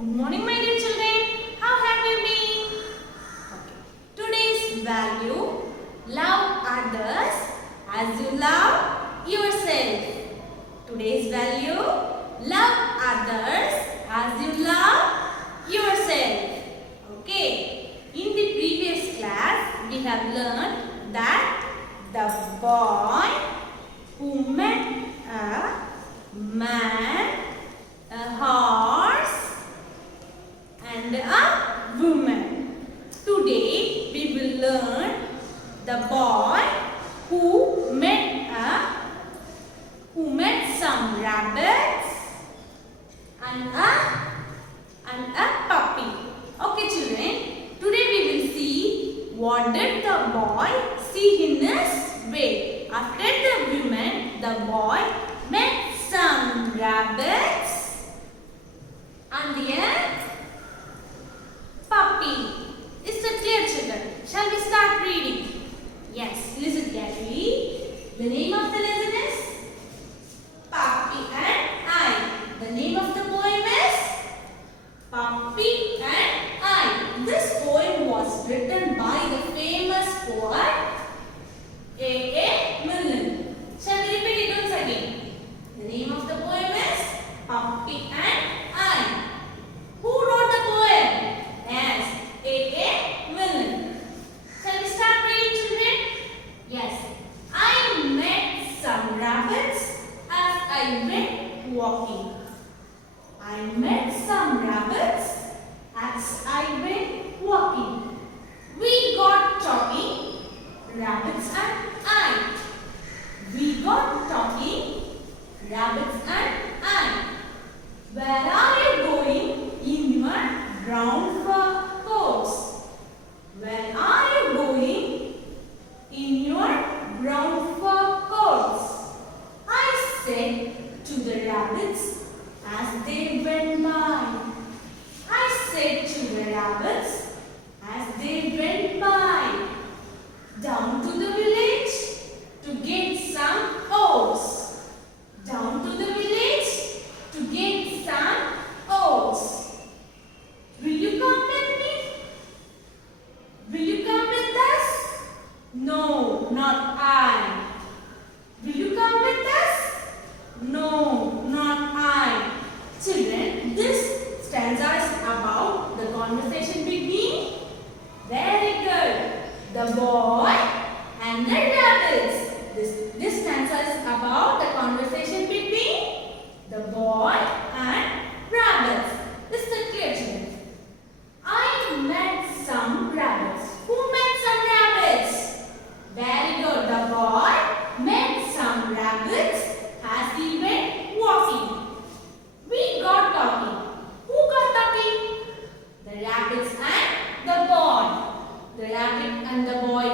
Good morning, my dear children. How have you been? Okay. Today's value, love others as you love yourself. Today's value, love others as you love yourself. Okay. In the previous class, we have learned that the boy who met a man, a horse, and a woman. Today we will learn the boy who met some rabbits and a puppy. Okay, children. Today we will see what did the boy see in his way. After the woman, the boy met some rabbits and a puppy. Is that clear, children? Shall we start reading? Yes, listen carefully. The name of the lesson is Puppy and I. The name of the poem is Puppy and I. This poem was written by the famous poet A. Milne. Shall we repeat it once again? The name of the poem is Puppy and I. Who wrote the poem? Yes, A. Milne. Shall we start reading, children? Yes. I met some rabbits as I went walking. I met some rabbits as I went walking. We got talking, rabbits and I. We got talking, rabbits and I. Where are you going in your brown fur coats? Where are you going in your brown fur coats? I said to the rabbits as they went by. I said to the rabbits as they went by. Down to the village to get some oats. Down to the village to get some oats. Will you come with me? Will you come with us? No, not I. Will you come with us? No, not I. Children, this stanza is about the conversation between, very good, the boy and the rabbits. This stanza is about the conversation between the boy and rabbits. Is that clear, children? I met some rabbits. Who met some rabbits? Very good. The boy met some rabbits as he went walking. We got talking. Who got talking? The rabbits and the boy. The rabbit and the boy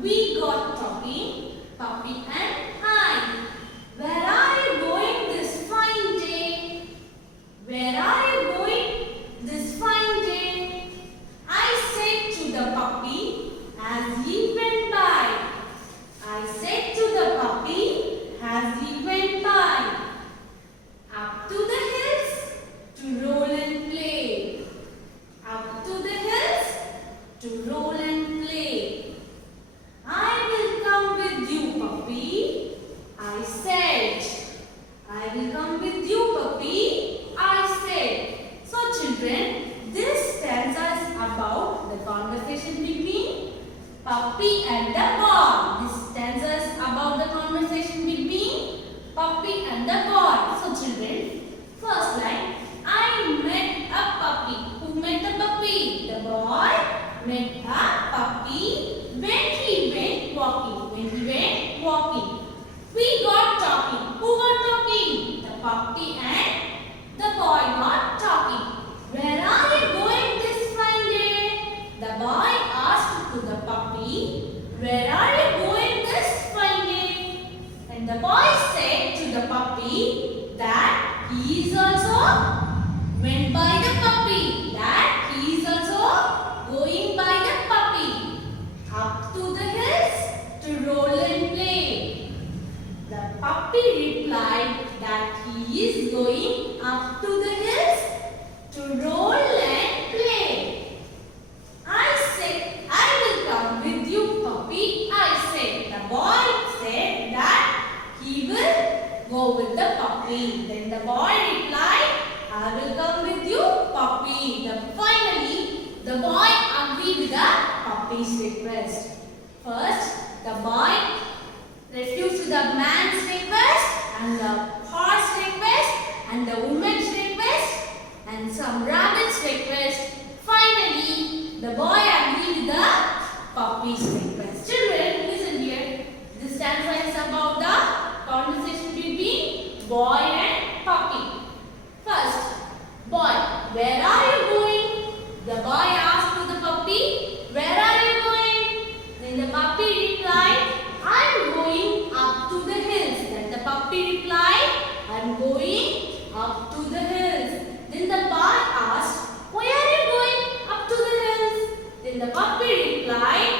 we got talking, Puppy and I. Where are you going this fine day? Where are you going this fine day? I said to the puppy as he went by. I said to the puppy as he went by. Up to the hills to roll and play. Up to the hills to roll and play. I will come with you, puppy. I said. I will come with you, puppy. I said. So children, this tells us about the conversation between puppy and the boy. This tells us about the conversation between puppy and the boy. So children, first line, I met a puppy. Who met the puppy? The boy met a puppy when he went walking. When he went walking. We got talking. Who got talking? The puppy and the boy got talking. Where are you going this fine day? The boy asked to the puppy, where are you going this fine day? And the boy said to the puppy that he is also went by the puppy. That he is also going by the puppy. Up to the hills to roll and play. The puppy replied that he is going up to the hills to roll and play. I said, I will come with you, puppy. I said. The boy said that he will go with the puppy. Then the boy replied, I will come with you, puppy. Finally, the boy agreed with the puppy's request. First, the boy refused to the man's request and the horse request and the woman's request and some rabbit's request. Finally, the boy agreed with the puppy's request. Children, listen here. This stanza is about the conversation between boy and puppy. First, boy, where are you going? The boy asked to the puppy, where are you going? Then the puppy replied, I am going up to the hills. Then the puppy replied, I am going up to the hills. Then the boy asked, why are you going up to the hills? Then the puppy replied,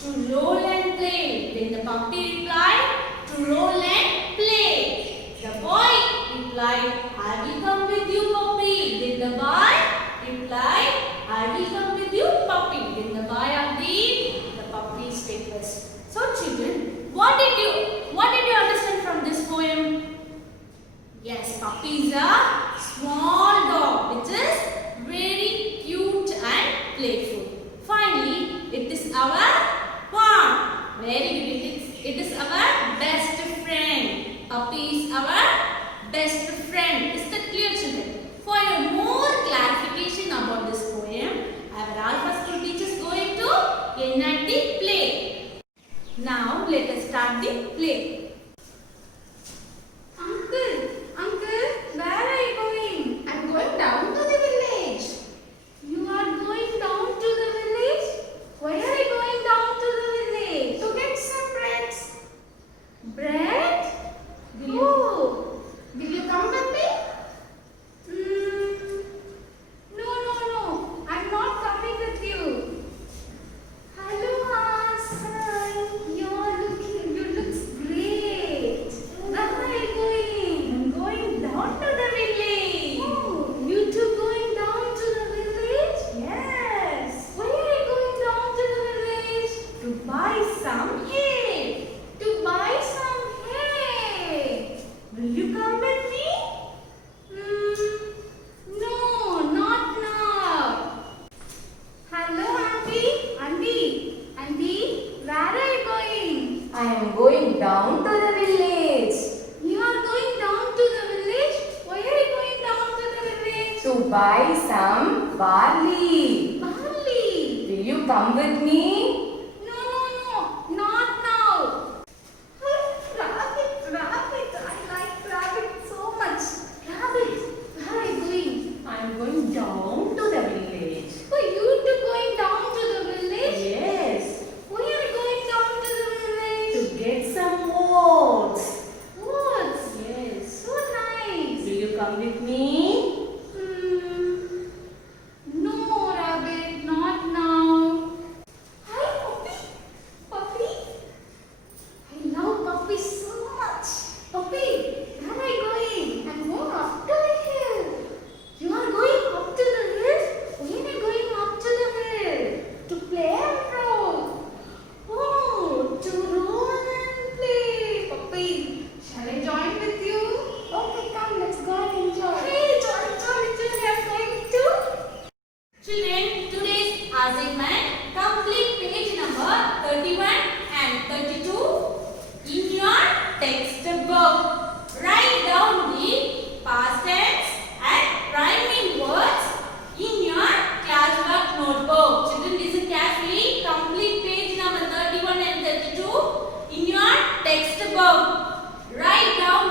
to roll and play. Then the puppy replied, to roll and play. The boy replied, I will come with you, puppy. Then the boy replied, I will come with you, puppy. Then the boy agreed the puppy's request. So children, what did you understand from this poem? Yes, puppy is a small dog which is very cute and playful. Finally, it is our what? Very good. It is our best friend. Puppy is our best friend. Is that clear, children? For your more clarification about this poem, our Alpha School teacher is going to enact the play. Now, let us start the play. Uncle, where are you going? I'm going down to the village. You are going down to the village? Why are you going down to the village? To get some breads. Bread? Will you come with me? No. I'm not coming with you. Hello, son. You look great. Where are you going? I'm going down to the village. Oh, you two going down to the village? Yes. Why are you going down to the village? To buy some hay. To buy some hay. Will you come with me? No, not now. Hello, Auntie. Auntie, where are you going? I am going down to the village. You are going down to the village? Why are you going down to the village? To buy some barley. Barley. Will you come with me? No, not now. Rabbit. I like rabbit so much. Rabbit, where are you going? I am going down to the village. Oh, you two going down to the village? Yes. Why are you going down Lesson 2 in your textbook. Write down